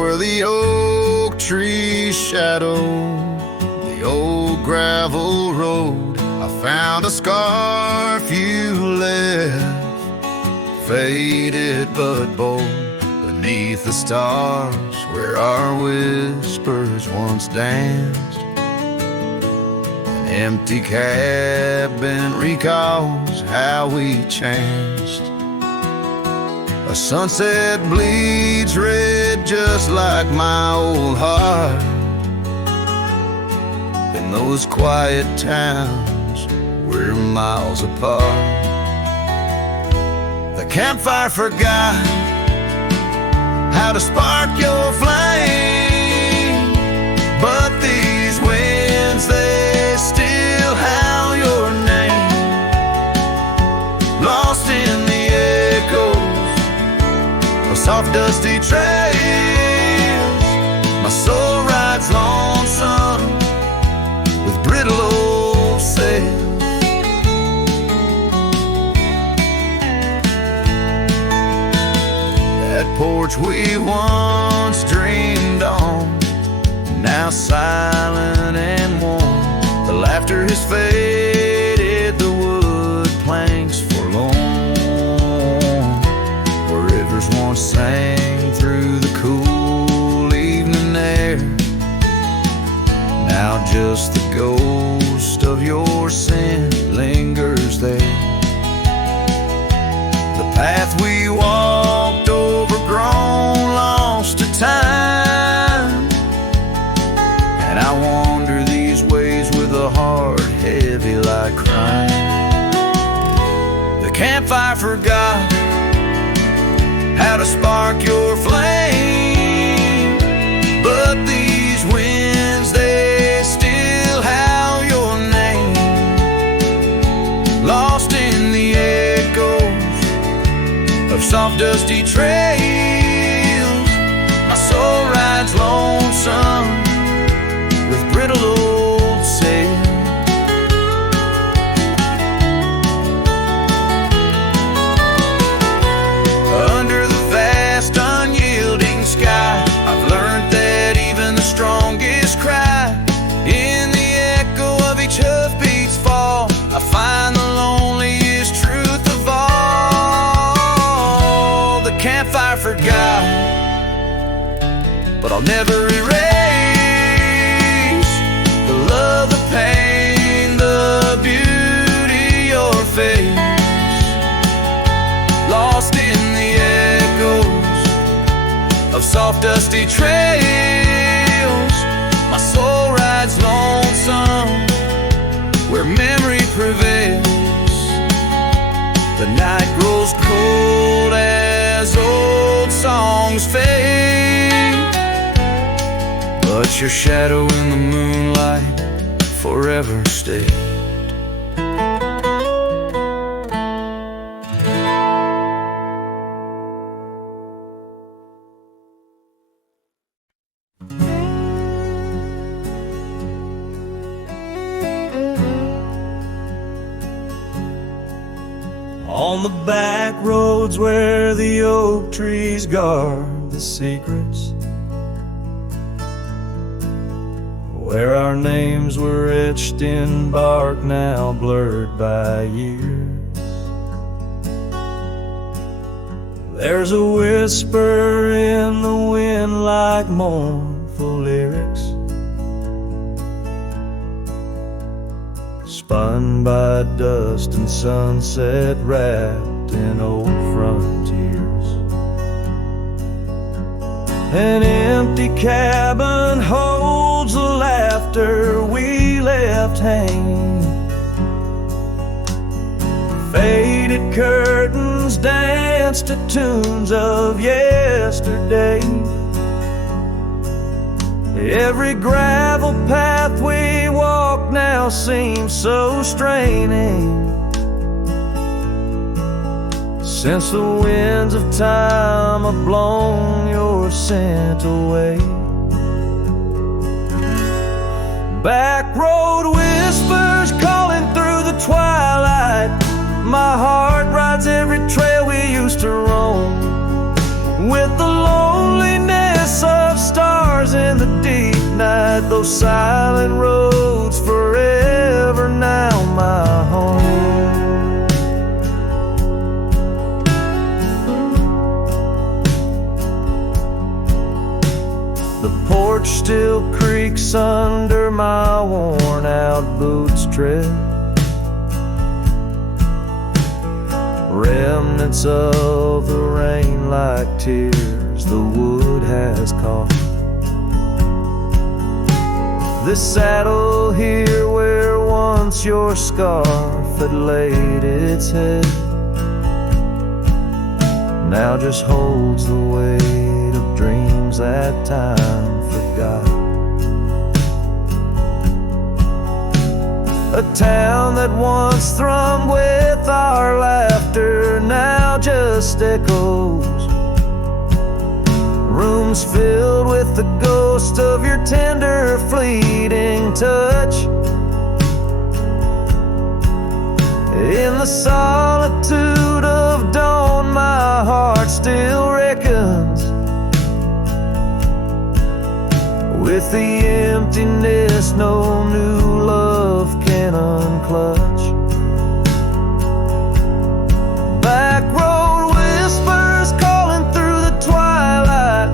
where the oak trees shadow the old gravel road. I found a scarf you left, faded but bold, beneath the stars where our whispers once danced. An empty cabin recalls how we changed. A sunset bleeds red just like my old heart. In those quiet towns we're miles apart. The campfire forgot how to spark your flame, but these winds, they still howl your name. Lost in the echoes of soft dusty trails, my soul rides lonesome with brittle old sails. That porch we once dreamed on, now silent and warm. The laughter has faded, the wood planks forlorn. Where rivers once sang through the cool evening air, now just the ghost of your scent lingers there. The path we walked, overgrown, lost to time, and I wander these ways with a heart heavy like crime. The campfire forgot how to spark your flame, but these winds, they still howl your name. Lost in the echoes of soft dusty trails, my soul rides lonesome with brittle old sails. Under the vast unyielding sky, I've learned that even the strongest cry, in the echo of each hoofbeat's fall, I find the loneliest truth of all. The campfire forgot, but I'll never erase the love, the pain, the beauty, your face. Lost in the echoes of soft dusty trails, my soul rides lonesome where memory prevails. The night grows cold as old songs fade, but your shadow in the moonlight forever stayed. On the back roads where the oak trees guard the secrets, where our names were etched in bark now blurred by years, there's a whisper in the wind like mournful lyrics, spun by dust and sunset, wrapped in old frontiers. An empty cabin holds the laughter we left hanging. Faded curtains dance to tunes of yesterday. Every gravel path we walk now seems so straining, since the winds of time have blown your scent away. Backroad whispers calling through the twilight, my heart rides every trail we used to roam, with the loneliness of midnight, those silent roads forever now my home. The porch still creaks under my worn out boots tread. Remnants of the rain like tears the wood has caught. This saddle here where once your scarf had laid its head now just holds the weight of dreams that time forgot. A town that once thrummed with our laughter now just echoes. Rooms filled with the ghost of your tender, fleeting touch. In the solitude of dawn, my heart still reckons with the emptiness no new love can unclutch. Backroad whispers calling through the twilight.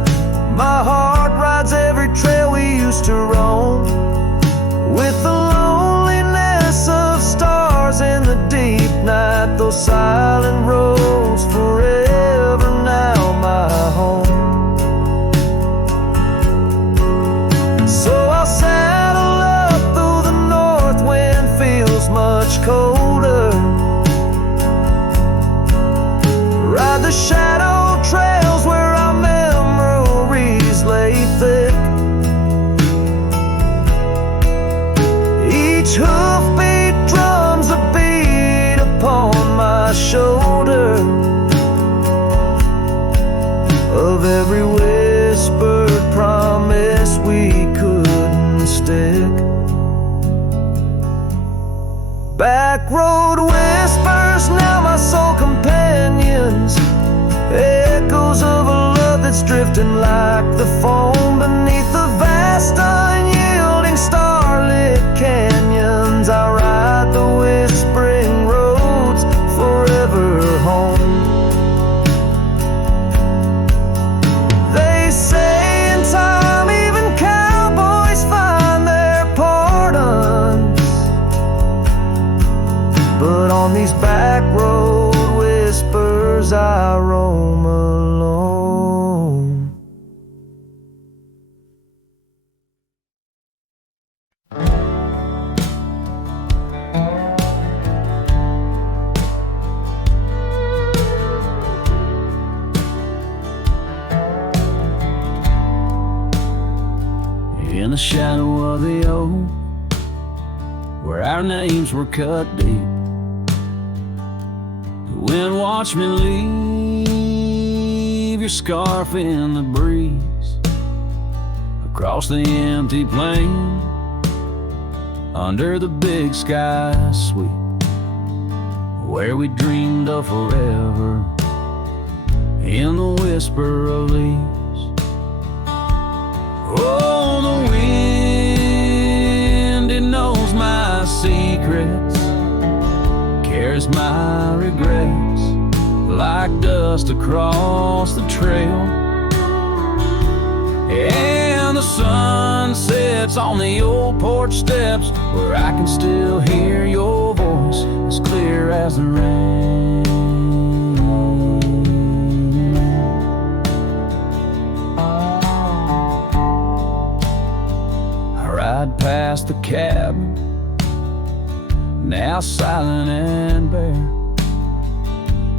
My heart rides every trail we used to roam, with the loneliness of stars in the deep night. Those silent roads forever now my home. So I'll saddle up through the north wind feels much colder. Ride the shadow trails where our memories lay thick. Each hoofbeat drums a beat upon my shoulder of every whispered promise we couldn't stick. Backroad whispers, now my soul companions, echoes of a love that's drifting like the foam beneath the vast unyielding starlit canyons. I ride the whispering roads forever home. They say in time even cowboys find their pardons, but on these back road whispers I roam alone. In the shadow of the oak, where our names were cut deep, the wind watched me leave your scarf in the breeze, across the empty plain, under the big sky sweep, where we dreamed of forever, in the whisper of leaves. Oh, the wind, it knows my secrets, carries my regrets like dust across the trail. And the sun sets on the old porch steps, where I can still hear your voice as clear as the rain. Ride past the cabin, now silent and bare.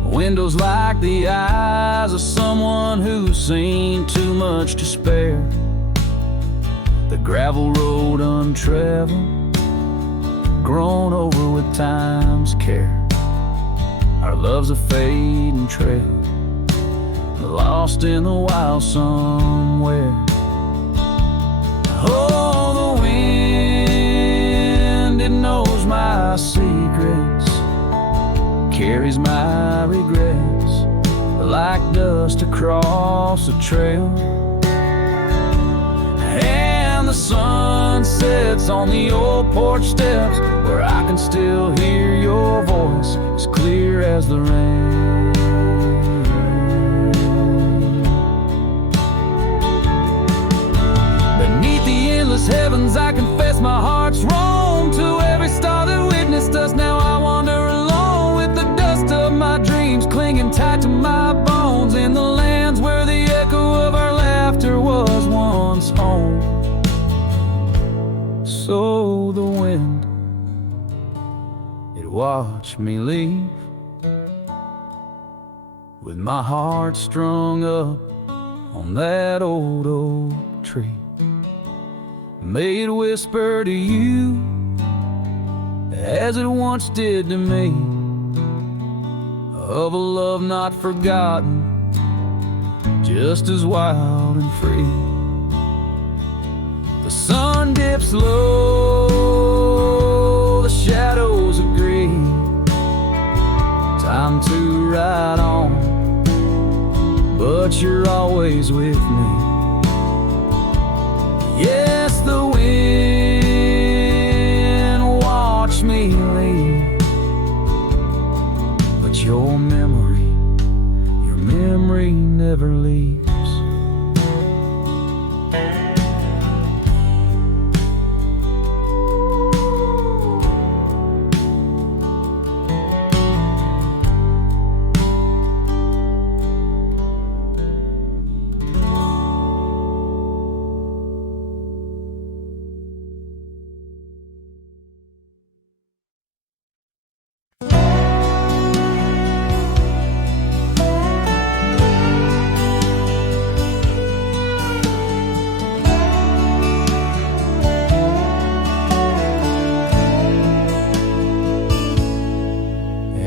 Windows like the eyes of someone who's seen too much to spare. The gravel road untraveled, grown over with time's care. Our love's a fading trail, lost in the wild somewhere. Oh, the wind, it knows my secrets, carries my regrets like dust across the trail. And the sun house on the old porch steps, where I can still hear your voice as clear as the rain. Beneath the endless heavens, I confess my heart's roam to every star that witnessed us. Now I wander alone with the dust of my dreams clinging tight to my bones, in the lands where the echo of our laughter was once home. So the wind, it watched me leave, with my heart strung up on that old oak tree. May it whisper to you, as it once did to me, of a love not forgotten, just as wild and free. The sun dips low, the shadows agree, time to ride on, but you're always with me. Yes, the wind watched me leave, but your memory never leaves.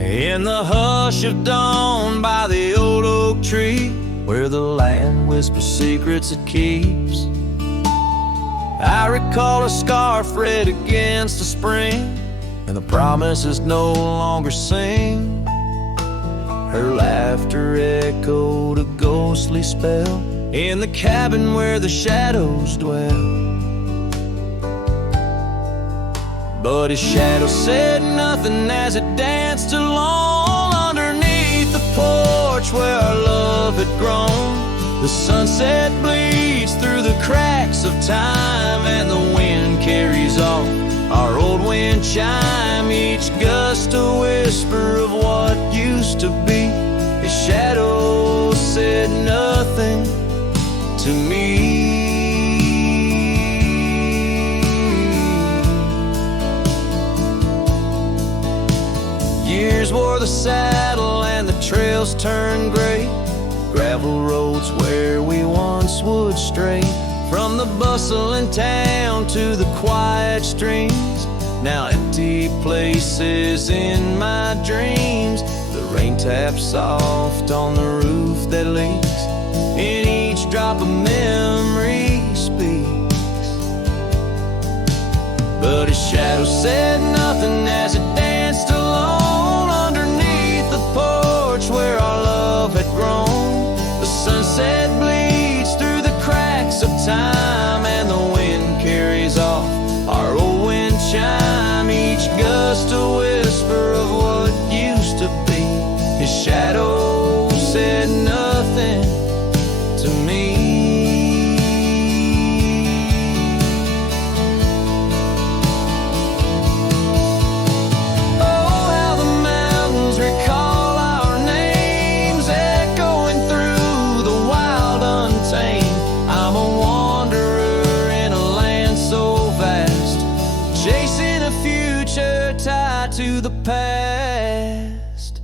In the hush of dawn by the old oak tree, where the land whispers secrets it keeps, I recall a scarf red against the spring, and the promises no longer sing. Her laughter echoed a ghostly spell in the cabin where the shadows dwell. But his shadow said nothing as it danced along underneath the porch where our love had grown. The sunset bleeds through the cracks of time, and the wind carries off our old wind chime, each gust a whisper of what used to be. His shadow said nothing to me. Years wore the saddle and the trails turned gray, gravel roads where we once would stray, from the bustling town to the quiet streams, now empty places in my dreams. The rain taps soft on the roof that leaks, in each drop of memory speaks. But his shadow said nothing as it danced alone underneath the porch where our love had grown. The sunset bleeds through the cracks of time, and the wind carries off our old wind chime, each gust a whisper of what used to be. His shadow said nothing to me. To the past,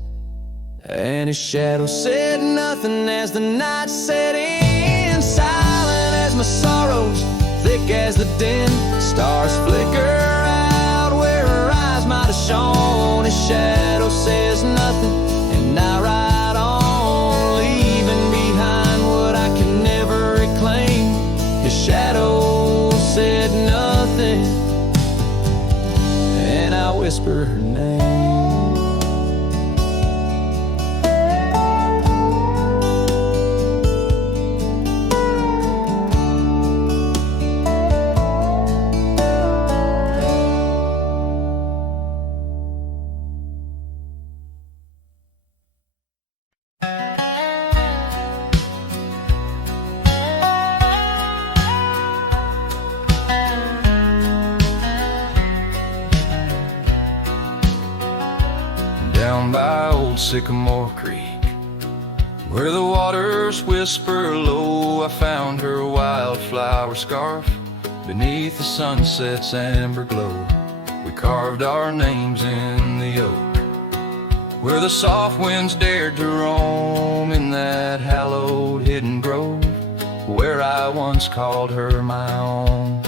and his shadow said nothing as the night set in, silent as my sorrows, thick as the din. Stars flicker out where her eyes might have shone. His shadow says nothing, and I ride on, leaving behind what I can never reclaim. His shadow said nothing, and I whisper her name. old sycamore creek. Where the waters whisper low, I found her wildflower scarf. Beneath the sunset's amber glow, we carved our names in the oak. Where the soft winds dared to roam in that hallowed hidden grove, where I once called her my own.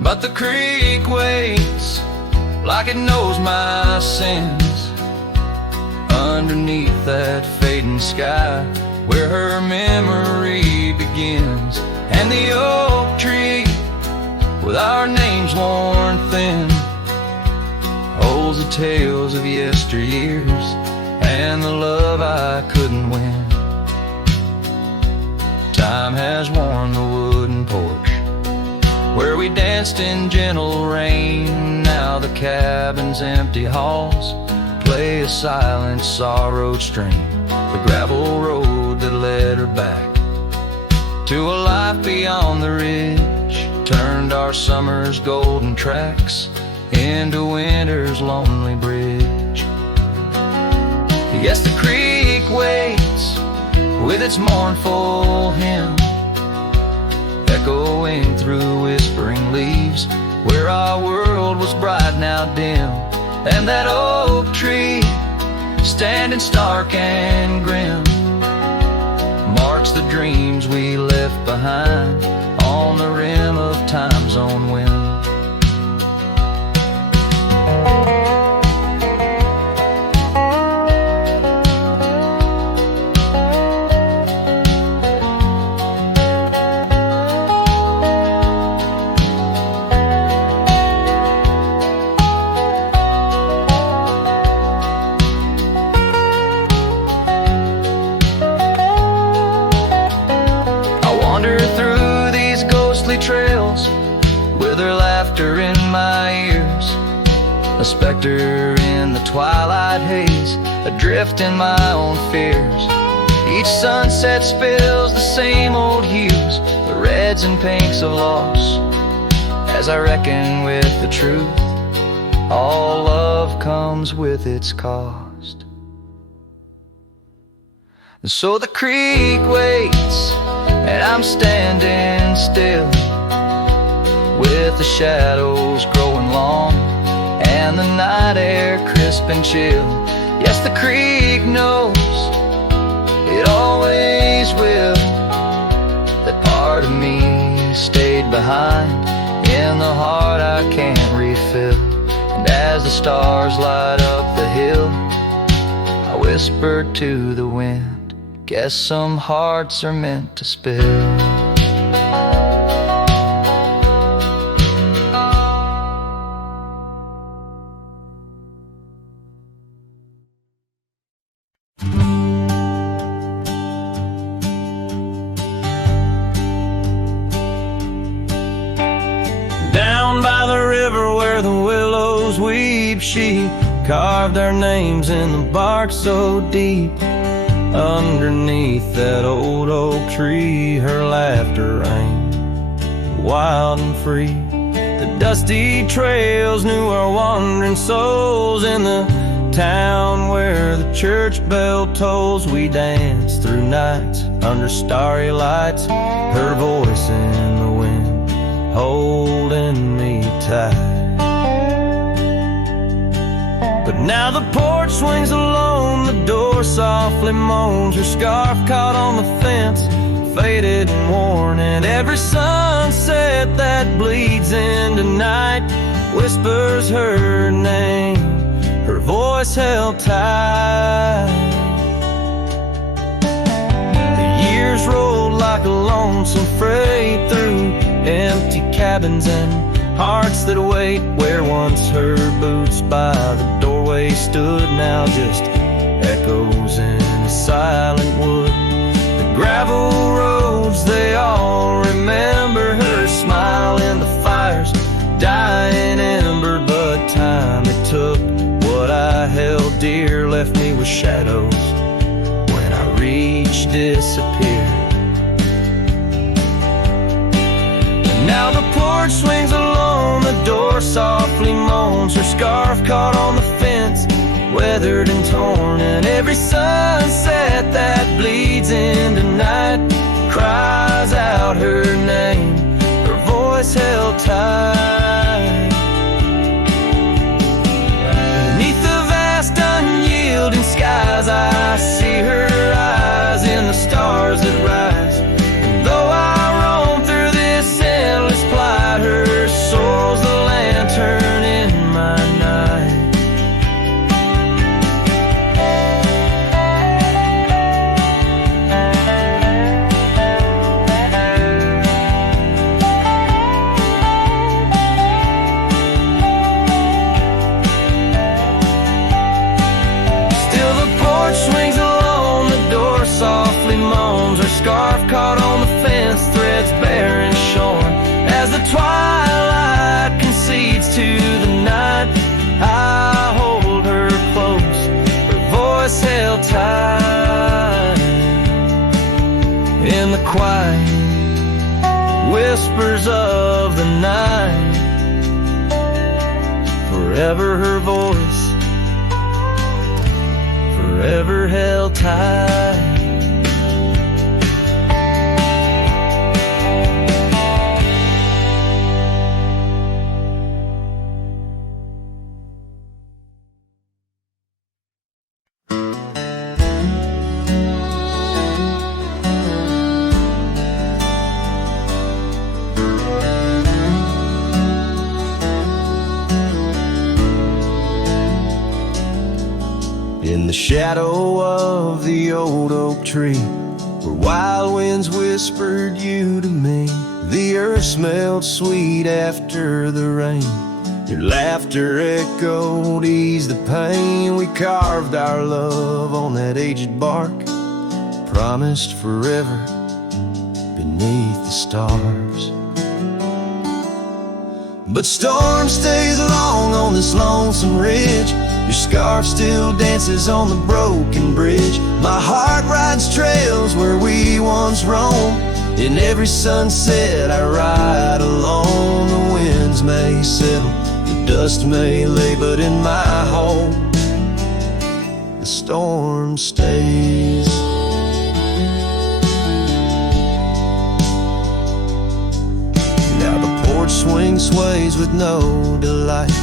But the creek waits like it knows my sins underneath that fading sky, where her memory begins. And the oak tree, with our names worn thin, holds the tales of yesteryears and the love I couldn't win. Time has worn the wooden porch where we danced in gentle rain. Now the cabin's empty halls play a silent sorrowed strain. The gravel road that led her back to a life beyond the ridge turned our summer's golden tracks into winter's lonely bridge. Yes, the creek waits with its mournful hymn echoing through whispering leaves, where our world was bright now dim, and that oak tree standing stark and grim marks the dreams we left behind on the rim of time's own wind. Trails with her laughter in my ears, a specter in the twilight haze, adrift in my own fears. Each sunset spills the same old hues, the reds and pinks of loss, as I reckon with the truth, all love comes with its cost. And so the creek waits and I'm standing still, with the shadows growing long and the night air crisp and chill. Yes, the creek knows, it always will, that part of me stayed behind in the heart I can't refill. And as the stars light up the hill, I whispered to the wind, guess some hearts are meant to spill. She carved our names in the bark so deep. Underneath that old oak tree, her laughter rang wild and free. The dusty trails knew our wandering souls. In the town where the church bell tolls, we danced through nights under starry lights, her voice in the wind holding me tight. But now the porch swings alone, the door softly moans, her scarf caught on the fence, faded and worn. And every sunset that bleeds into night whispers her name, her voice held tight. The years rolled like a lonesome freight through empty cabins and hearts that wait, where once her boots by the doorway stood, now just echoes in a silent wood. The gravel roads, they all remember her smile in the fire's dying ember. But time it took, what I held dear left me with shadows when I reached disappear. Now the porch swings alone, the door softly moans, her scarf caught on the fence, weathered and torn, and every sunset that bleeds into night cries out her name, her voice held tight. Beneath the vast unyielding skies, I see her eyes in the stars that rise. And though I roam through this endless plight, her soul's the lantern in my night. Softly moans, her scarf caught on the fence, threads bare and shorn. As the twilight concedes to the night, I hold her close, her voice held tight. In the quiet whispers of the night, forever her voice, forever held tight. In the shadow of the old oak tree, where wild winds whispered you to me, the earth smelled sweet after the rain. Your laughter echoed, eased the pain. We carved our love on that aged bark, promised forever beneath the stars. But storm stays long on this lonesome ridge. Your scarf still dances on the broken bridge. My heart rides trails where we once roamed. In every sunset I ride alone. The winds may settle, the dust may lay, but in my home the storm stays. Now the porch swing sways with no delight.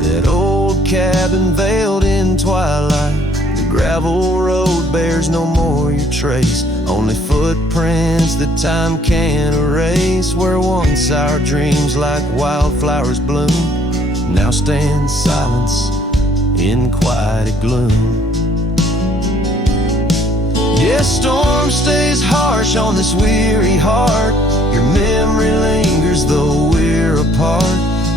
That old cabin veiled in twilight. The gravel road bears no more your trace, only footprints that time can't erase. Where once our dreams like wildflowers bloom, now stand silence in quiet gloom. Yes, storm stays harsh on this weary heart. Your memory lingers though we're apart.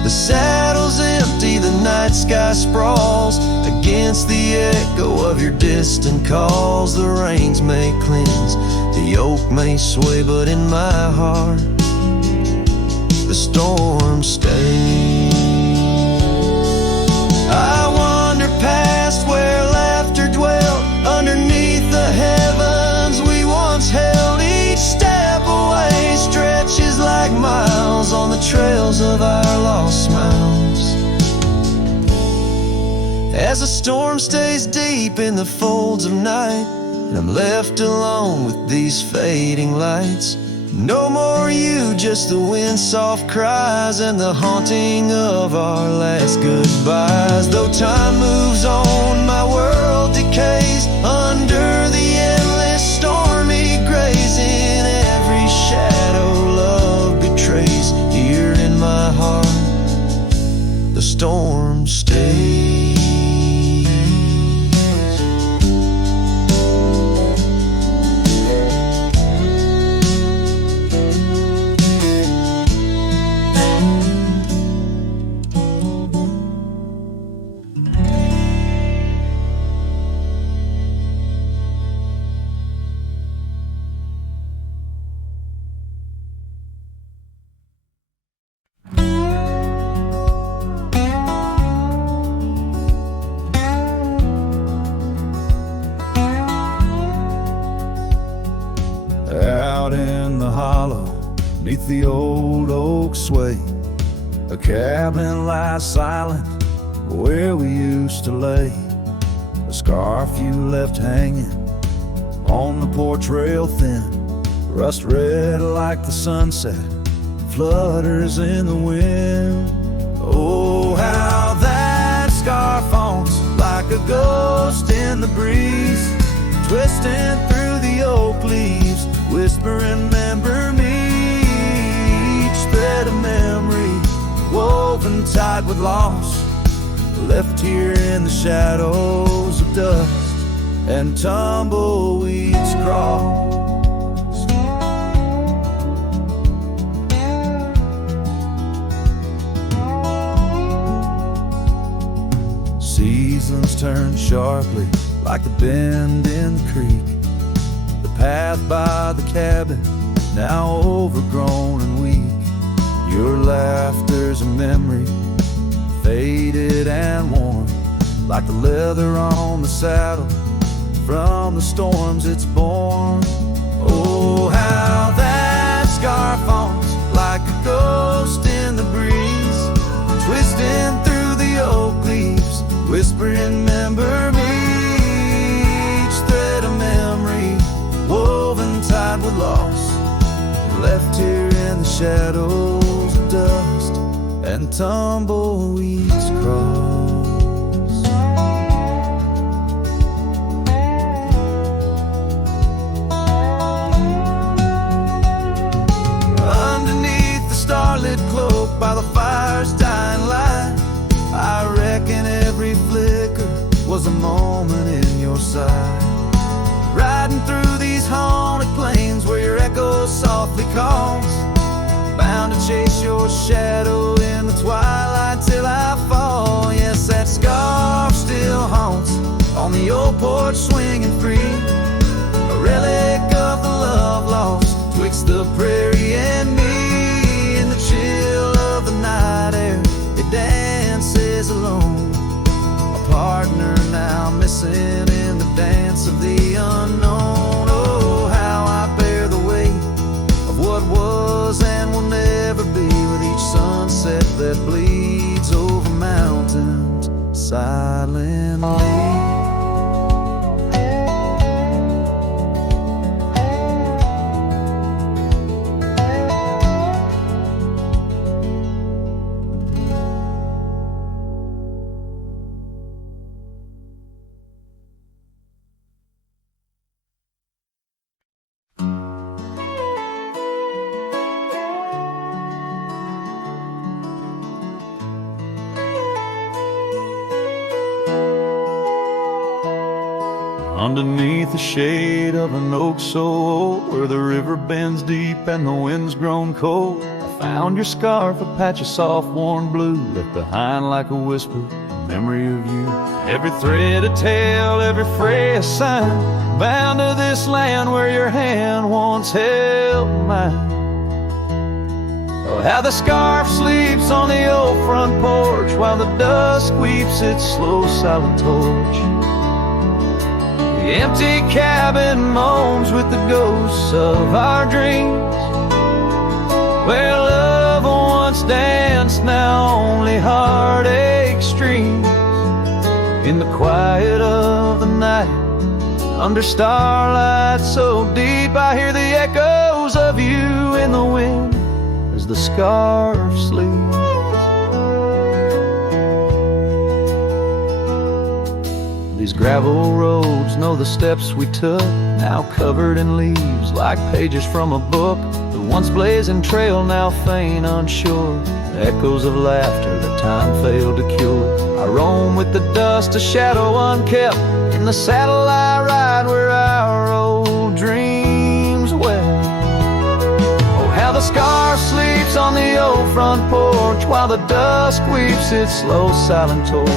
The saddle's empty, the night sky sprawls against the echo of your distant calls. The rains may cleanse, the oak may sway, but in my heart the storm stays. I wander past where laughter dwelt, underneath the heavens we once held. Each step away stretches like miles on the trails of our lost smiles. As the storm stays deep in the folds of night, and I'm left alone with these fading lights. No more you, just the wind's soft cries and the haunting of our last goodbyes. Though time moves on, my world decays under the endless stormy grays. In every shadow love betrays, here in my heart the storm stays. Out in the hollow, neath the old oak sway, a cabin lies silent where we used to lay. the scarf you left hanging on the porch rail thin, rust red like the sunset, flutters in the wind. Oh, how that scarf haunts like a ghost in the breeze, twisting through the oak leaves, whispering, remember me. Each thread of memory, woven tight with loss, left here in the shadows of dust and tumbleweeds cross. Seasons turn sharply like the bend in the creek, the path by the cabin now overgrown and weak. Your laughter's a memory, faded and worn, like the leather on the saddle from the storms it's born. Oh, how that scarf haunts like a ghost in the breeze, twisting through the oak leaves, whispering, remember me. Each thread of memory, woven tight with loss, left here in the shadows of dust and tumbleweeds cross. Underneath the starlit cloak by the fire's dying light, I reckon every flicker was a moment in your sight. Riding through these haunted plains where your echo softly calls, bound to chase your shadow in the twilight till I fall. Yes, that scarf still haunts on the old porch swinging free, a relic of the love lost twixt the prairie and me. In the chill of the night air, it dances alone, a partner now missing in the dance of the unknown. Oh, how I bear the weight of what was and will never be, with each sunset that bleeds over mountains silently. Underneath the shade of an oak so old, where the river bends deep and the wind's grown cold, I found your scarf, a patch of soft warm blue, left behind like a whisper, a memory of you. Every thread a tale, every fray a sign, bound to this land where your hand once held mine. Oh, how the scarf sleeps on the old front porch while the dusk weeps its slow silent torch. The empty cabin moans with the ghosts of our dreams, where love once danced, now only heartache streams. In the quiet of the night, under starlight so deep, I hear the echoes of you in the wind as the scarf sleeps. These gravel roads know the steps we took, now covered in leaves like pages from a book. The once blazing trail now faint unsure, echoes of laughter that time failed to cure. I roam with the dust, a shadow unkept, in the saddle I ride where our old dreams wept. Oh, how the scarf sleeps on the old front porch while the dusk weeps its slow silent torch.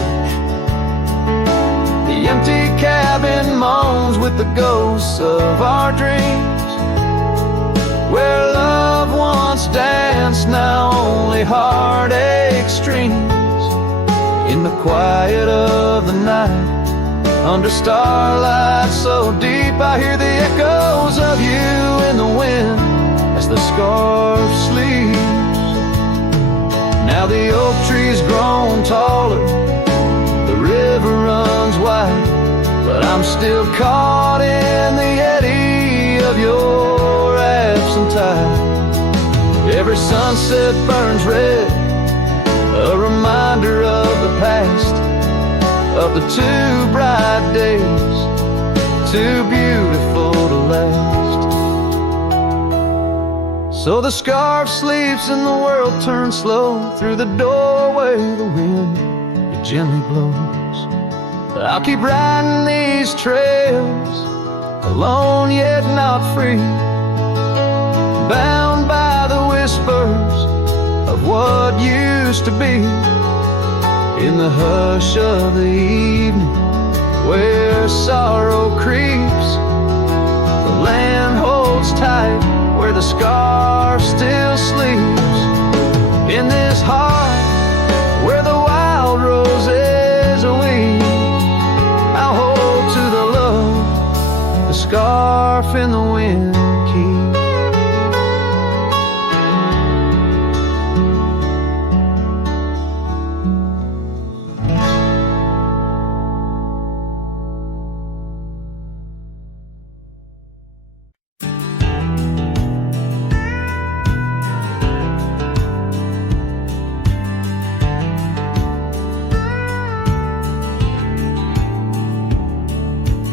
The empty cabin moans with the ghosts of our dreams, where love once danced, now only heartache streams. In the quiet of the night, under starlight so deep, I hear the echoes of you in the wind as the scarf sleeps. Now the oak tree's grown taller, the river runs wide, I'm still caught in the eddy of your absent tide. Every sunset burns red, a reminder of the past, of the too bright days, too beautiful to last. So the scarf sleeps and the world turns slow. Through the doorway the wind, it gently blows. I'll keep riding these trails, alone yet not free, bound by the whispers of what used to be. In the hush of the evening, where sorrow creeps, the land holds tight where the scarf still sleeps. In this heart where the wild roses weep, I'll hold to the love the scarf in the wind keeps.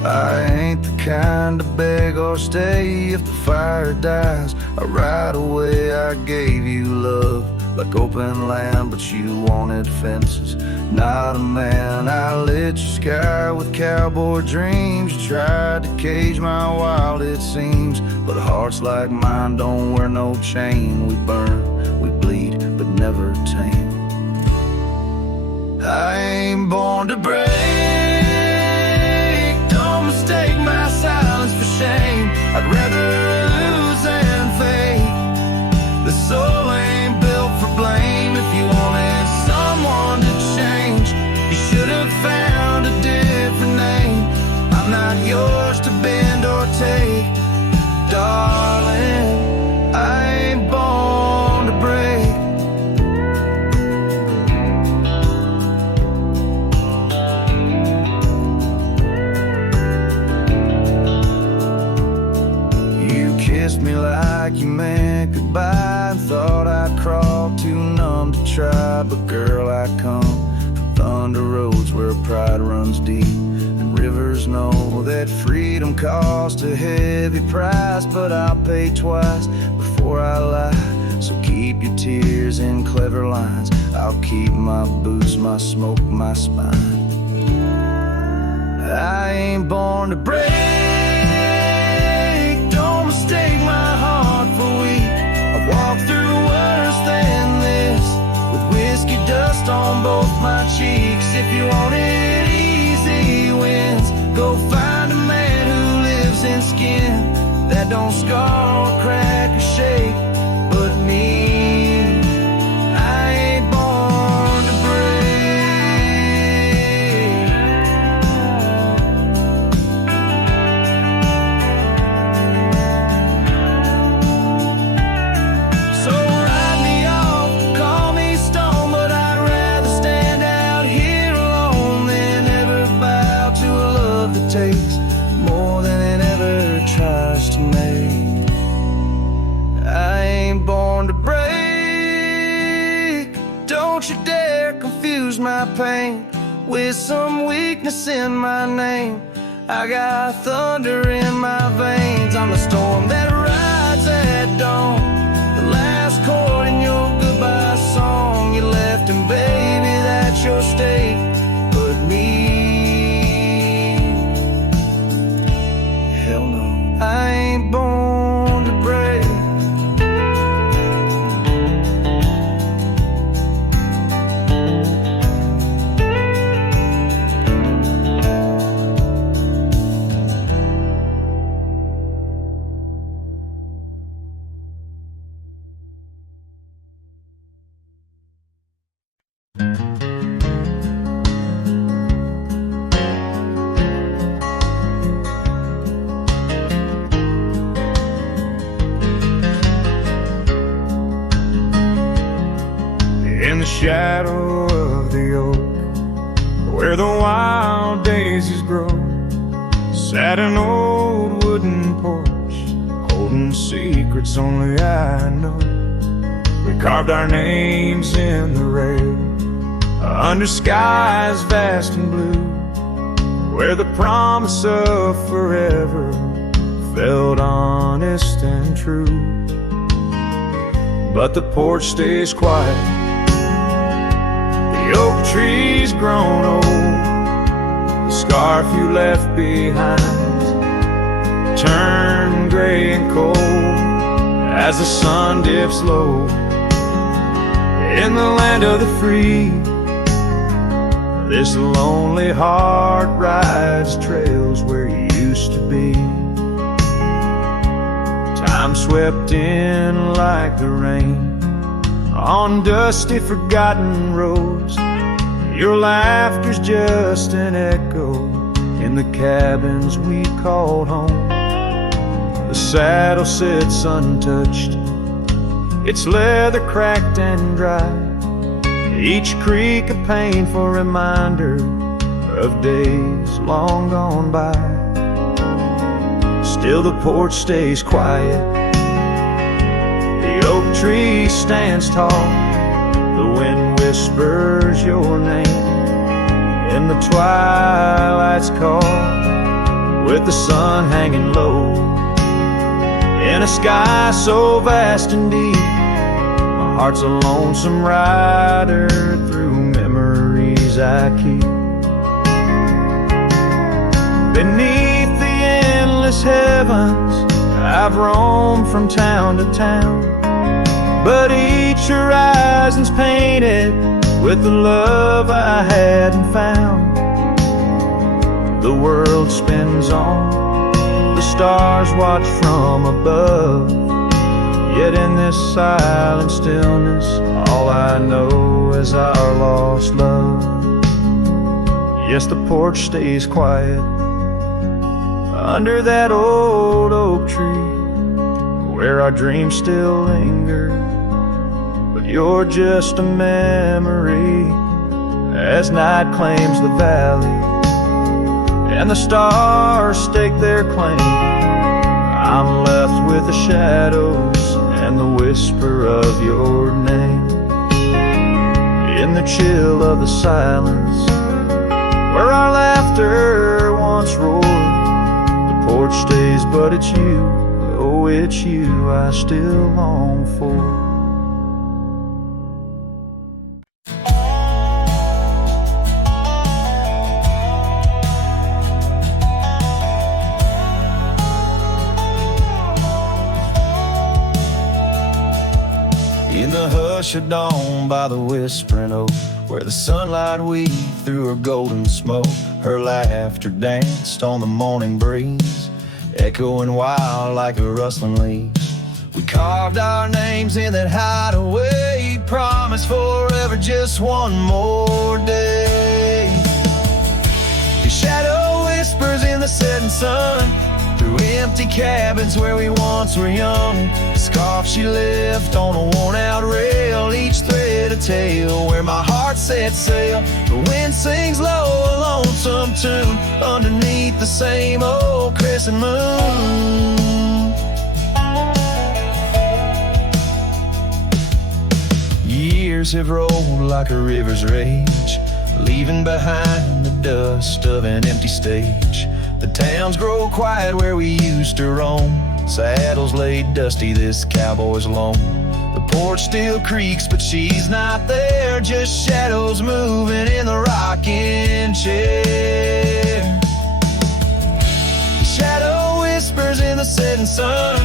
I ain't the kind to beg or stay. If the fire dies, right away I gave you love like open land, but you wanted fences. Not a man. I lit your sky with cowboy dreams. You tried to cage my wild, it seems, but hearts like mine don't wear no chain. We burn, we bleed, but never tame. I ain't born to break. Mistake my silence for shame. I'd rather lose than fake. The soul ain't built for blame. If you wanted someone to change, you should have found a different name. I'm not yours to bend or take, darling. I ain't born to break. Kissed me like you meant goodbye, and thought I'd crawl too numb to try. But girl, I come from thunder roads where pride runs deep, and rivers know that freedom costs a heavy price. But I'll pay twice before I lie, so keep your tears in clever lines. I'll keep my boots, my smoke, my spine. I ain't born to break. Mistake my heart for weak. I've walked through worse than this, with whiskey dust on both my cheeks. If you wanted easy wins, go find a man who lives in skin that don't scar or crack or shake. But me, I ain't born to break. Takes more than it ever tries to make. I ain't born to break. Don't you dare confuse my pain with some weakness in my name. I got thunder in my veins. I'm the storm that rides at dawn, the last chord in your goodbye song. You left, and baby, that's your state. But me, I ain't born to break. In the shadow of the oak, where the wild daisies grow, Sat an old wooden porch, holding secrets only I know. We carved our names in the rail, under skies vast and blue, where the promise of forever felt honest and true. But the porch stays quiet, the oak tree's grown old, the scarf you left behind turned gray and cold as the sun dips low. In the land of the free, this lonely heart rides trails where you used to be. Time swept in like the rain on dusty forgotten roads. Your laughter's just an echo in the cabins we called home. The saddle sits untouched, its leather cracked and dry, each creak a painful reminder of days long gone by. Still the porch stays quiet, the oak tree stands tall, the wind whispers your name in the twilight's call, with the sun hanging low in a sky so vast and deep. My heart's a lonesome rider through memories I keep. Beneath the endless heavens I've roamed from town to town, but each horizon's painted with the love I hadn't found. The world spins on, the stars watch from above, yet in this silent stillness all I know is our lost love. Yes, the porch stays quiet under that old oak tree where our dreams still linger, but you're just a memory as night claims the valley and the stars stake their claim. I'm left with the shadows and the whisper of your name in the chill of the silence where our laughter once roared. The porch stays, but it's you, oh it's you I still long for. In the hush of dawn by the whispering oak, where the sunlight weaved through her golden smoke, her laughter danced on the morning breeze, echoing wild like a rustling leaves. We carved our names in that hideaway, promised forever just one more day. Your shadow whispers in the setting sun, through empty cabins where we once were young. The scarf she left on a worn-out rail, each thread a tale where my heart set sail. The wind sings low a lonesome tune underneath the same old crescent moon. Years have rolled like a river's rage, leaving behind the dust of an empty stage. The towns grow quiet where we used to roam, saddles laid dusty, this cowboy's alone. The porch still creaks, but she's not there, just shadows moving in the rocking chair. The shadow whispers in the setting sun,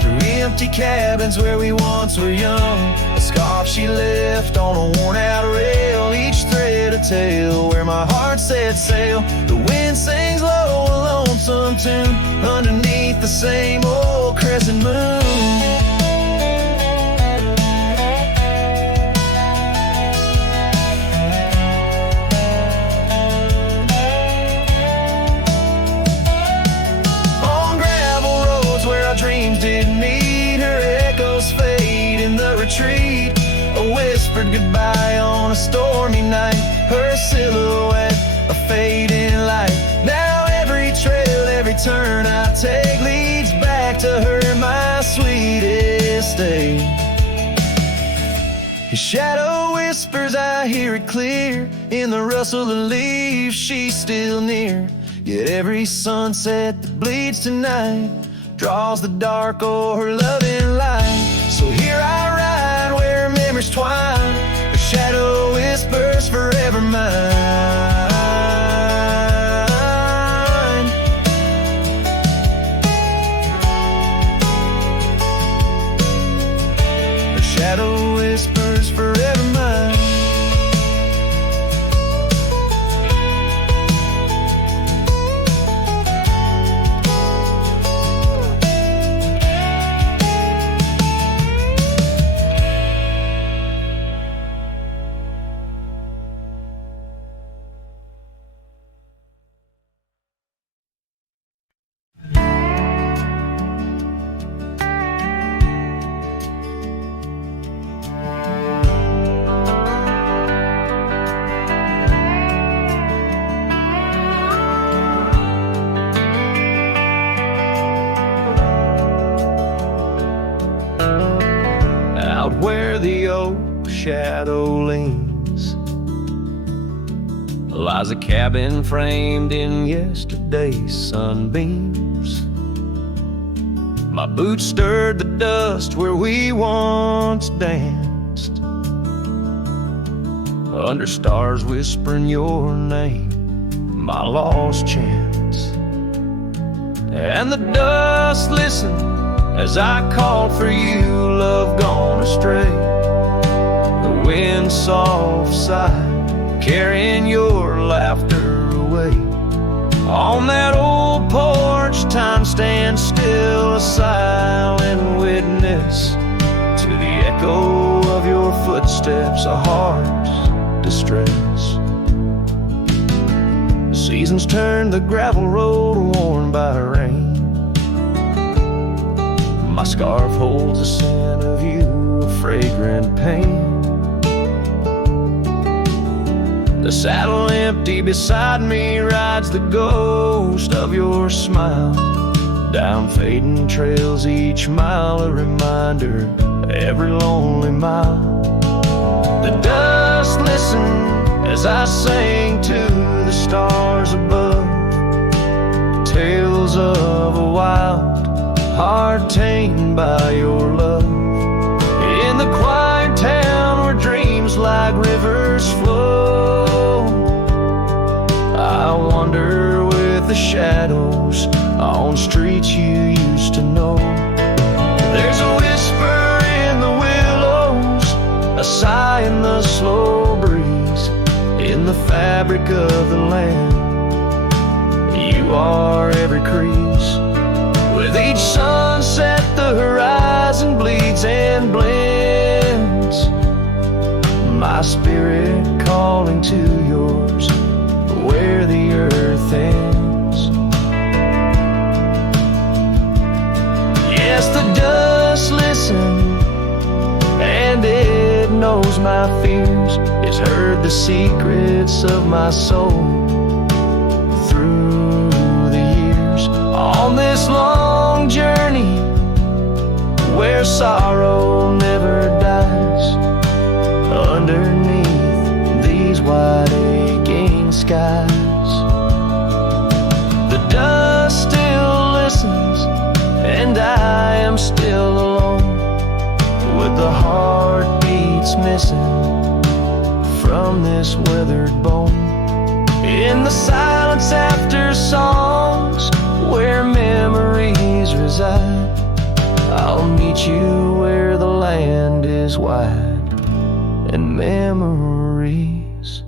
through empty cabins where we once were young. A scarf she left on a worn-out rail, each thread a tale where my heart set sail. The wind sings low a lonesome tune underneath the same old crescent moon. On gravel roads where our dreams didn't meet, her echoes fade in the retreat. A whispered goodbye on a stormy night, her silhouette a fading light. Now every trail, every turn, I take leads back to her, my sweetest day. His shadow whispers, I hear it clear. In the rustle of leaves, she's still near. Yet every sunset that bleeds tonight draws the dark o'er her loving light. So here I ride where memories twine. Her shadow whispers forever mine. Shadow whispers forever mine. Where the old shadow leans lies a cabin framed in yesterday's sunbeams. My boots stirred the dust where we once danced, under stars whispering your name, my lost chance. And the dust listened as I called for you, love gone astray. The wind's soft sigh, carrying your laughter away. On that old porch, time stands still, a silent witness to the echo of your footsteps, a heart's distress. The seasons turn the gravel road worn by rain. My scarf holds the scent of you, a fragrant pain. The saddle empty beside me rides the ghost of your smile. Down fading trails each mile, a reminder, every lonely mile. The dust listened as I sang to the stars above, tales of a wild heart tamed by your love. In the quiet town where dreams like rivers flow, I wander with the shadows on streets you used to know. There's a whisper in the willows, a sigh in the slow breeze, in the fabric of the land. You are every crease. With each sunset the horizon bleeds and blends, my spirit calling to yours where the earth ends. Yes, the dust listens and it knows my fears. It's heard the secrets of my soul through the years. On this long journey where sorrow never dies, underneath these wide aching skies, the dust still listens and I am still alone, with the heartbeats missing from this weathered bone. In the silence after songs where memories reside, I'll meet you where the land is wide and memories.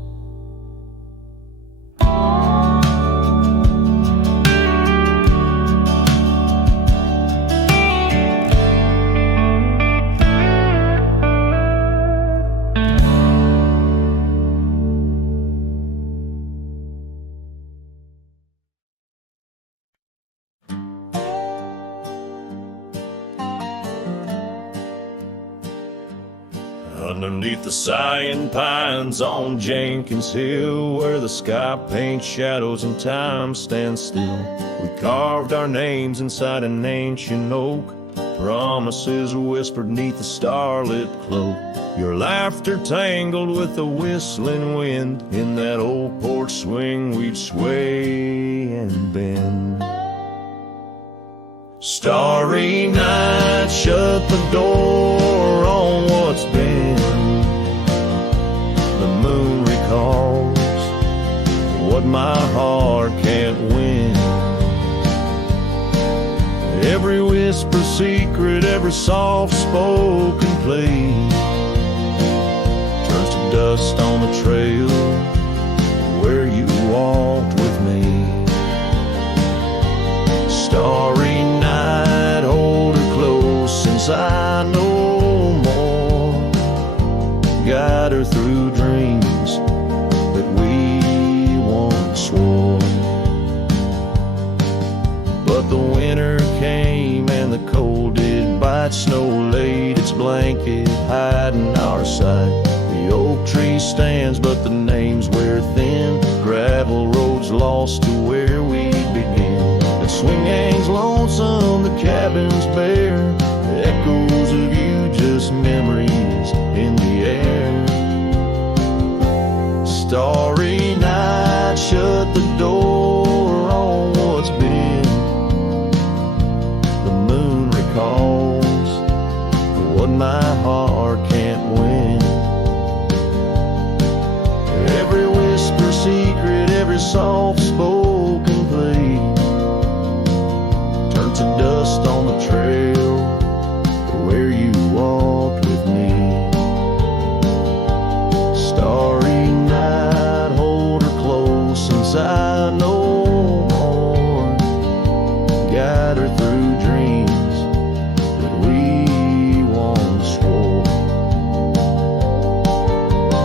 Underneath the sighing pines on Jenkins Hill, where the sky paints shadows and time stands still, we carved our names inside an ancient oak. Promises whispered neath the starlit cloak. Your laughter tangled with the whistling wind. In that old porch swing we'd sway and bend. Starry night, shut the door on what's been. The moon recalls what my heart can't win. Every whisper secret, every soft-spoken plea turns to dust on the trail where you walked with me. Starry night, hold her close since I know more. Guide her through dreams that we once swore. But the winter came and the cold did bite. Snow laid its blanket hiding our sight. The oak tree stands but the names wear thin. Gravel roads lost to where we begin. The swing hangs lonesome, the cabin's bare. Echoes of you, just memories in the air. Starry night, shut the door on what's been. The moon recalls what my heart can't win. Every whisper secret, every soft-spoken plea turned to dust on the trail where you walked with me. Starry night, hold her close since I know more. Guide her through dreams that we once swore.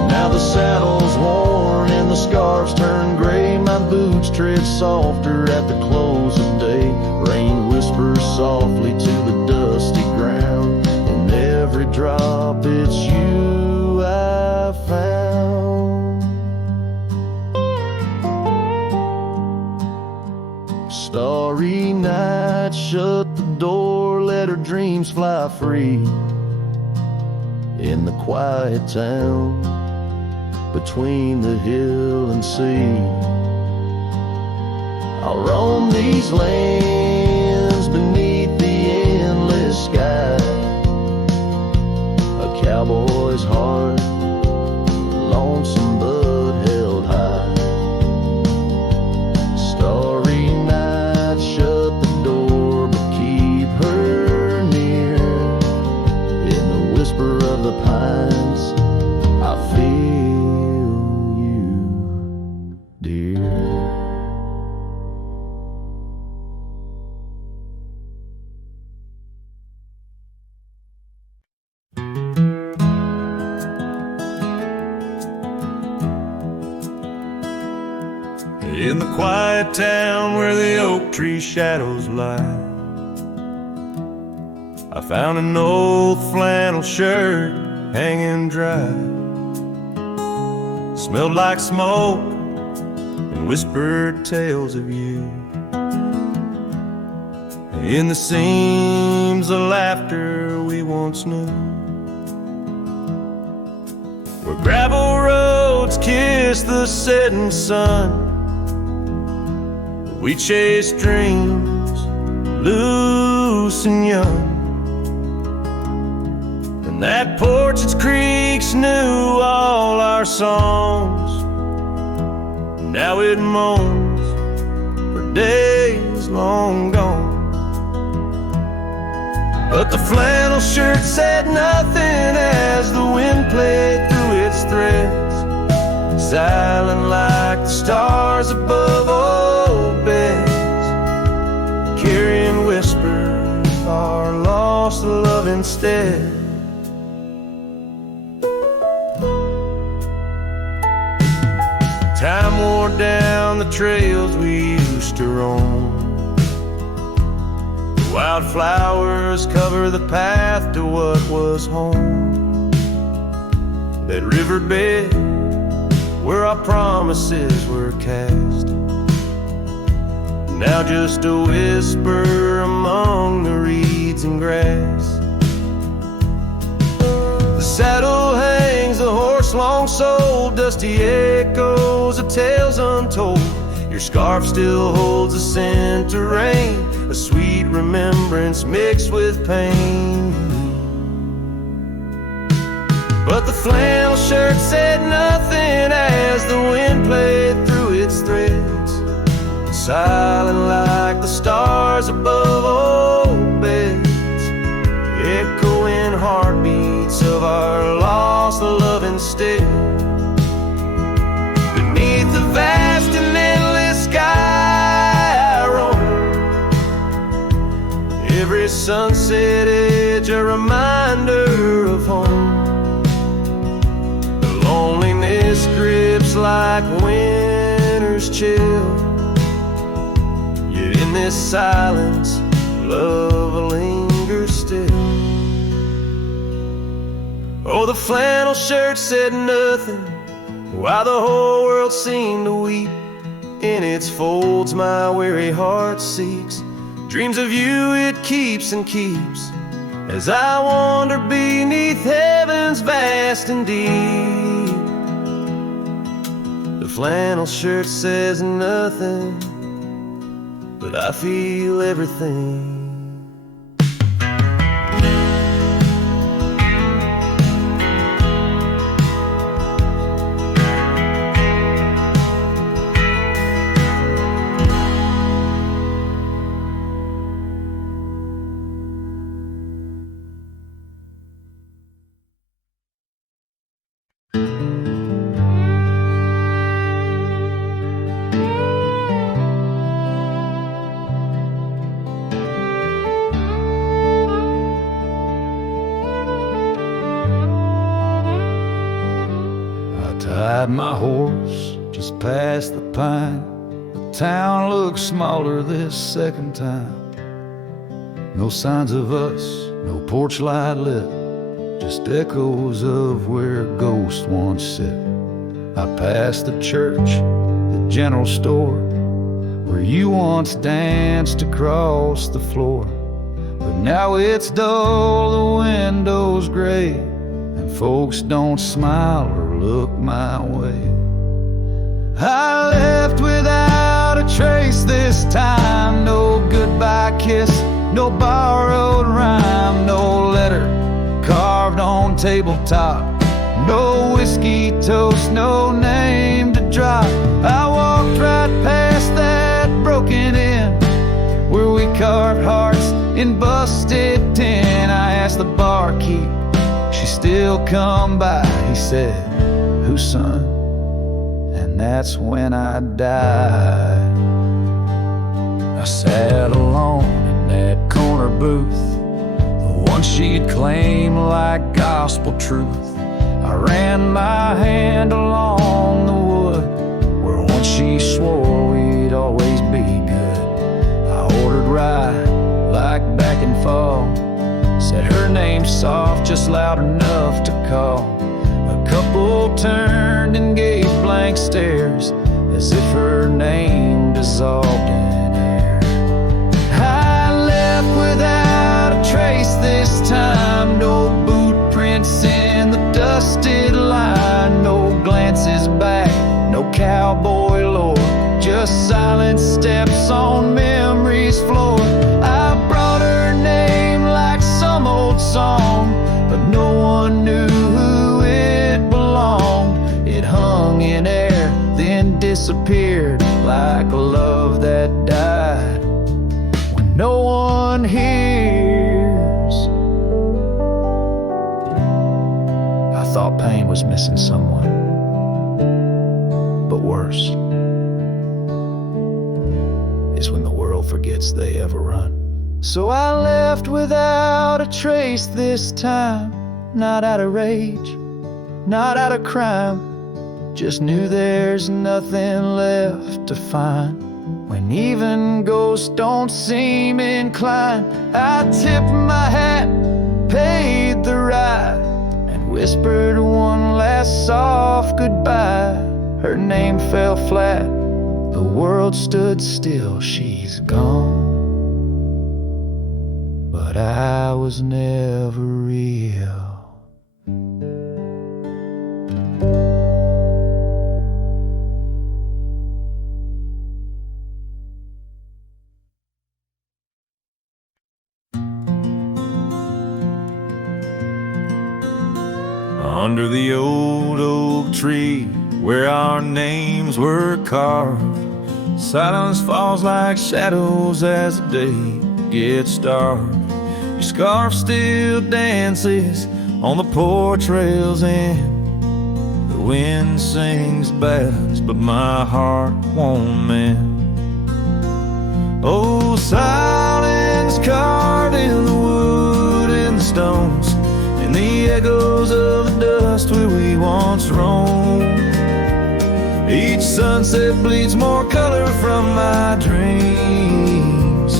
Now the saddle's worn and the scarves turn gray. My boots tread softer at the close of day. Rain whispers softly to the dusty ground. In every drop it's you I found. Starry night, shut the door, let her dreams fly free. In the quiet town between the hill and sea, I'll roam these lands beneath the endless sky. A cowboy's heart, lonesome but held high. Starry night, shut the door, but keep her near. In the whisper of the pines, I feel you, dear. In the quiet town where the oak tree shadows lie, I found an old flannel shirt hanging dry. Smelled like smoke and whispered tales of you. In the seams of laughter we once knew, where gravel roads kiss the setting sun. We chased dreams, loose and young. And that porch, its creaks knew all our songs. Now it moans for days long gone. But the flannel shirt said nothing as the wind played through its threads, silent like the stars above old beds, carrying whispers of our lost love instead. Time wore down the trails we used to roam. Wildflowers cover the path to what was home. that riverbed where our promises were cast. Now just a whisper among the reeds and grass. The saddle hangs, the horse long sold, dusty echoes of tales untold. Your scarf still holds a scent of rain, a sweet remembrance mixed with pain. But the flannel shirt said nothing as the wind played through its threads, silent like the stars above old beds, echoing heartbeats of our lost love instead. Beneath the vast and endless sky I roam, every sunset edge a reminder of home. The loneliness grips like winter's chill, yet in this silence love lingers still. Oh, the flannel shirt said nothing while the whole world seemed to weep. In its folds my weary heart seeks, dreams of you it keeps and keeps, as I wander beneath heaven's vast and deep. The flannel shirt says nothing, but I feel everything. Tied my horse just past the pine. The town looks smaller this second time. No signs of us, no porch light lit, just echoes of where ghosts once sit. I passed the church, the general store, where you once danced across the floor. But now it's dull, the window's gray, and folks don't smile or look my way. I left without a trace this time. No goodbye kiss, no borrowed rhyme, no letter carved on tabletop, no whiskey toast, no name to drop. I walked right past that broken inn where we carved hearts in busted tin. I asked the barkeep, she still come by. He said, "Whose son?" And that's when I died. I sat alone in that corner booth, the one she'd claim like gospel truth. I ran my hand along the wood where once she swore we'd always be good. I ordered rye like back in fall, said her name soft, just loud enough to call. A couple turned and gave blank stares as if her name dissolved in air. I left without a trace this time, no boot prints in the dusted line, no glances back, no cowboy lore, just silent steps on memory's floor. I brought her name like some old song, but no one knew who it belonged. It hung in air, then disappeared like a love that died when no one hears. I thought pain was missing someone, but worse is when the world forgets they ever run. So I left without a trace this time, not out of rage, not out of crime, just knew there's nothing left to find. When even ghosts don't seem inclined, I tipped my hat, paid the ride, and whispered one last soft goodbye. Her name fell flat, the world stood still. She's gone, but I was never real. Under the old oak tree where our names were carved, silence falls like shadows as the day gets dark. Your scarf still dances on the porch rails and the wind sings ballads, but my heart won't mend. Oh, silence carved in the wood and the stones, and the echoes of the dust where we once roamed. Each sunset bleeds more color from my dreams,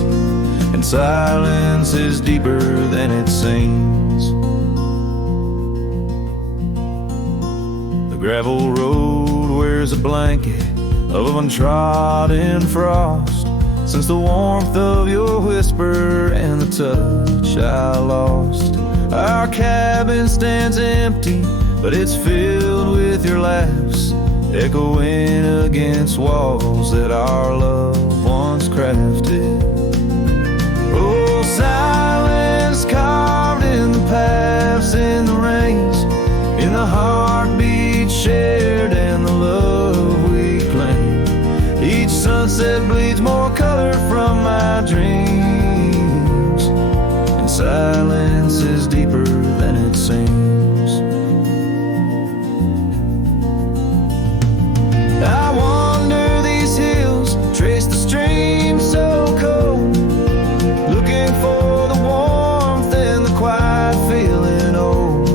and silence is deeper than it seems. The gravel road wears a blanket of untrodden frost, since the warmth of your whisper and the touch I lost. Our cabin stands empty, but it's filled with your laughs, echoing against walls that our love once crafted. Oh, silence carved in the paths, in the rains, in the heartbeat shared and the love we claim. Each sunset bleeds more color from my dreams, and silence is deeper than it seems. I wander these hills, trace the stream so cold, looking for the warmth and the quiet feeling old.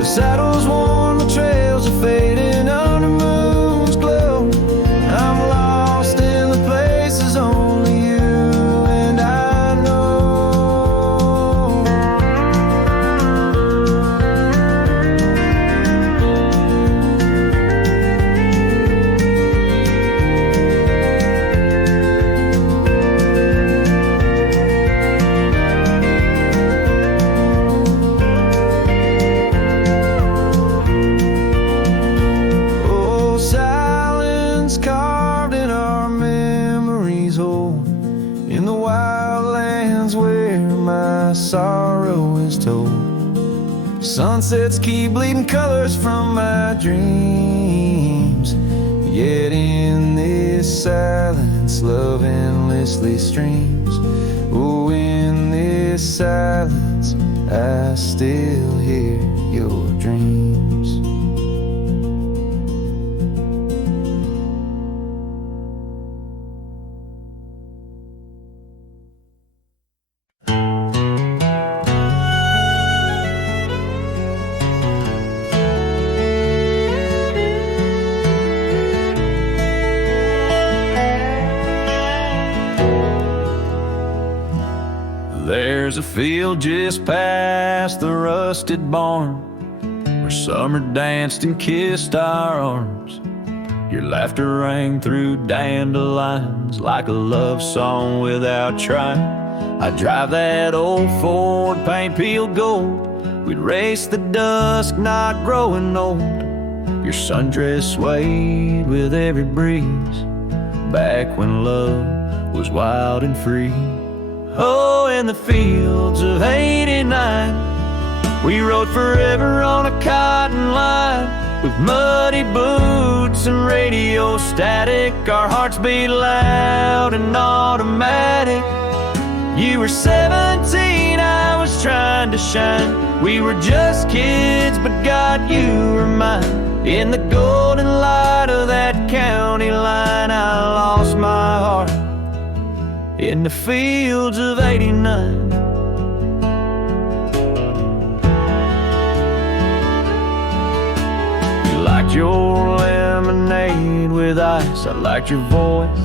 The saddle's worn, the trails are fading under moon's glow. I'm lost in the places only you and I know. Oh, silence carved in our memories old, in the wild lands where my sorrow is told. Sunsets keep bleeding colors from my dreams, yet in this silence love endlessly streams. Oh, in this silence I still hear your dreams. There's a field just past the rusted barn where summer danced and kissed our arms. Your laughter rang through dandelions like a love song without trying. I'd drive that old Ford, paint peeled gold. We'd race the dusk, not growing old. Your sundress swayed with every breeze, back when love was wild and free. Oh, in the fields of '89, we rode forever on a cotton line, with muddy boots and radio static. Our hearts beat loud and automatic. You were 17, I was trying to shine. We were just kids, but God, you were mine. In the golden light of that county line, I lost my heart in the fields of '89. You liked your lemonade with ice, I liked your voice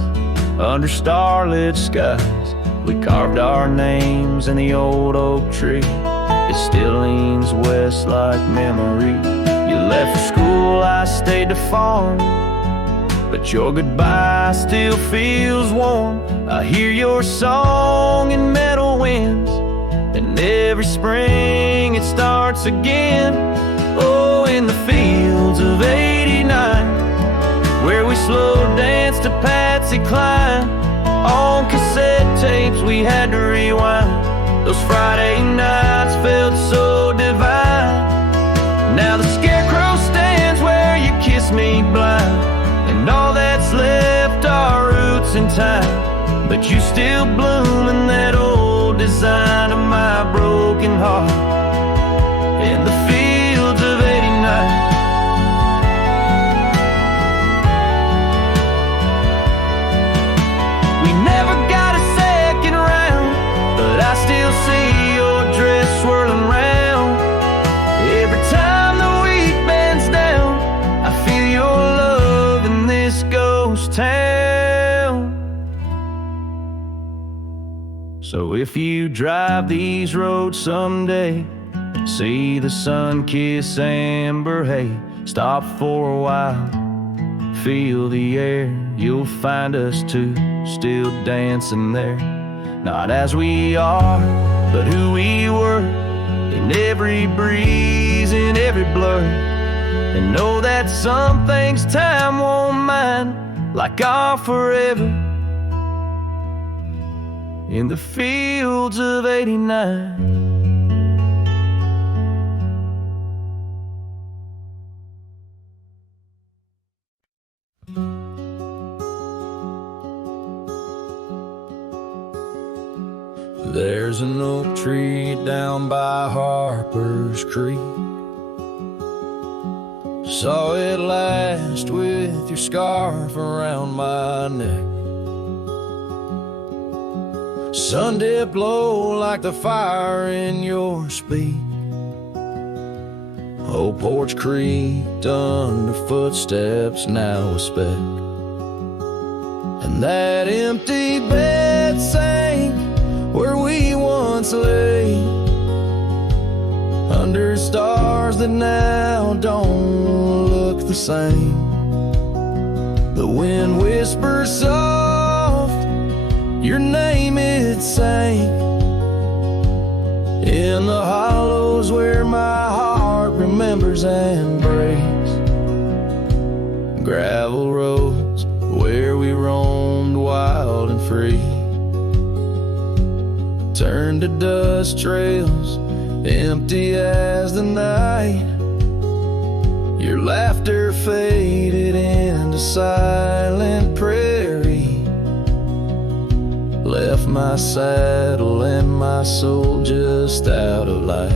under starlit skies. We carved our names in the old oak tree it still leans west like memory. You left for school, I stayed to farm, but your goodbye still feels warm. I hear your song in meadow winds, and every spring it starts again. Oh, in the fields of '89, where we slow danced to Patsy Cline. On cassette tapes we had to rewind. Those Friday nights felt so divine. Now the scarecrow stands where you kissed me blind, and all that's left are roots in time. But you still bloom in that old design of my broken heart in the fields of '89. We never got a second round, but I still see your dress swirling round. Every time the wheat bends down, I feel your love in this ghost town. So if you drive these roads someday, see the sun kiss amber hay, stop for a while, feel the air. You'll find us two still dancing there, not as we are, but who we were, in every breeze, in every blur. And know that some things time won't mind, like our forever in the fields of '89. There's an oak tree down by Harper's Creek. Saw it last with your scarf around my neck. Sun did blow like the fire in your speak. Old porch creaked under footsteps now a speck. And that empty bed sank where we once lay, under stars that now don't look the same. The wind whispers soft, your name it sang, in the hollows where my heart remembers and breaks. Gravel roads where we roamed wild and free turned to dust trails, empty as the night. Your laughter faded into silent prairie, left my saddle and my soul just out of light.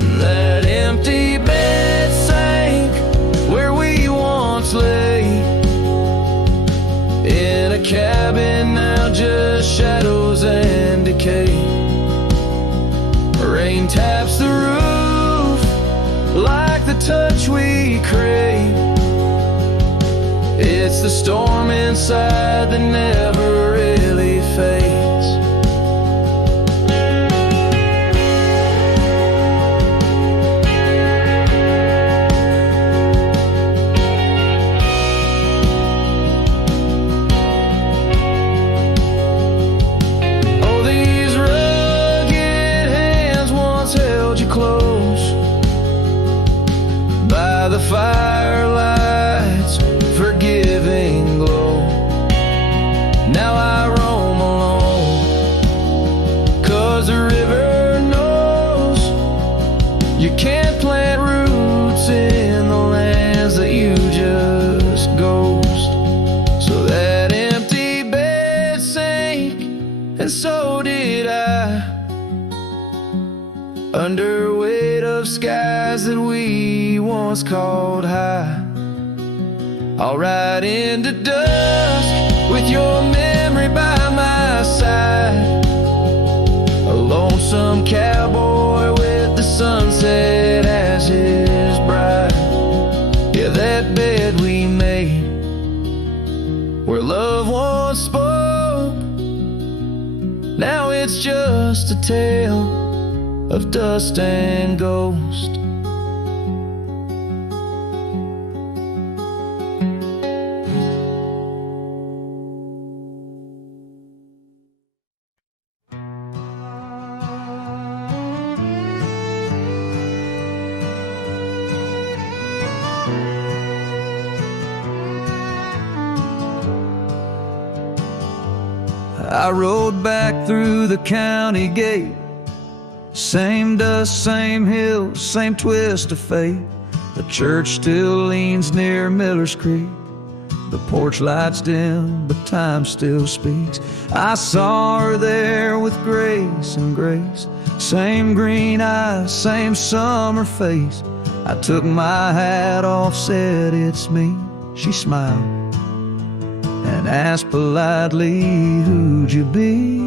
And that empty bed sank where we once lay, in a cabin now just shadows and decay. Rain taps the roof like the touch we crave. It's the storm inside that never really fades. The firelight's forgiving glow. Now I roam alone, 'cause the river knows you can't plant roots in the lands that you just ghost. So that empty bed sank, and so did I, under weight of skies that we once called high. I'll ride into dusk with your memory by my side, a lonesome cowboy with the sunset as his bride. Yeah, that bed we made, where love once spoke, now it's just a tale of dust and ghost. I rode back through the county gate. Same dust, same hills, same twist of fate. The church still leans near Miller's Creek. The porch lights dim, but time still speaks. I saw her there with grace and grace. Same green eyes, same summer face. I took my hat off, said it's me. She smiled and asked politely, who'd you be?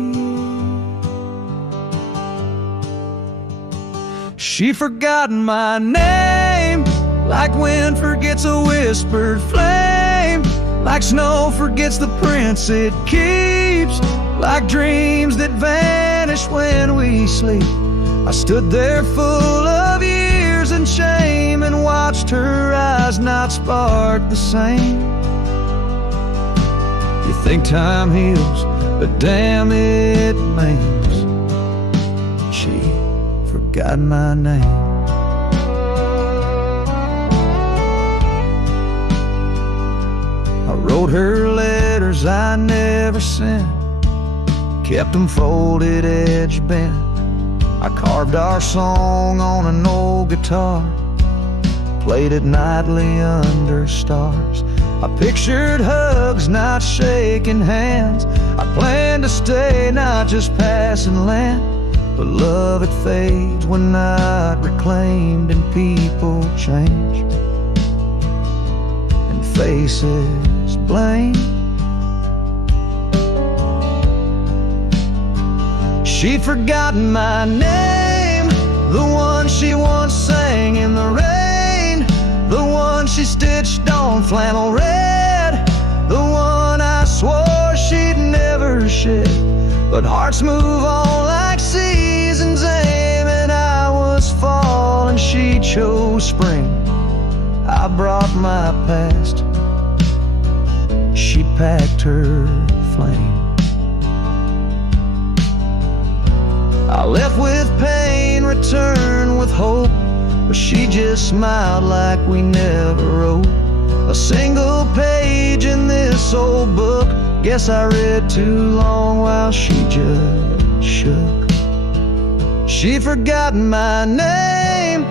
She forgotten my name, like wind forgets a whispered flame, like snow forgets the prints it keeps, like dreams that vanish when we sleep. I stood there full of years and shame and watched her eyes not spark the same. You think time heals, but damn it maims. She forgot my name. I wrote her letters I never sent, kept them folded, edge bent. I carved our song on an old guitar, played it nightly under stars. I pictured hugs, not shaking hands. I planned to stay, not just passing land. But love, it fades when not reclaimed, and people change, and faces blame. She'd forgotten my name, the one she once sang in the rain, the one she stitched on flannel red, the one I swore she'd never shed. But hearts move on like seasons aim, and I was fall and she chose spring. I brought my past, she packed her flame. I left with pain, returned with hope, but she just smiled like we never wrote a single page in this old book. Guess I read too long while she just shook. She'd forgotten my name,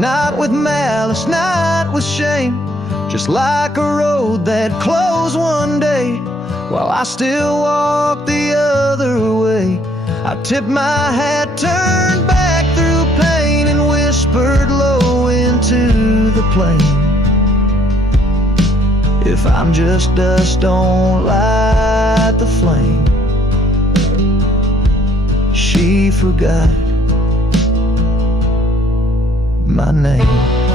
not with malice, not with shame, just like a road that closed one day while I still walk the other way. I tipped my hat, turned back through pain, and whispered low into the plain. If I'm just dust, don't light the flame. She forgot my name.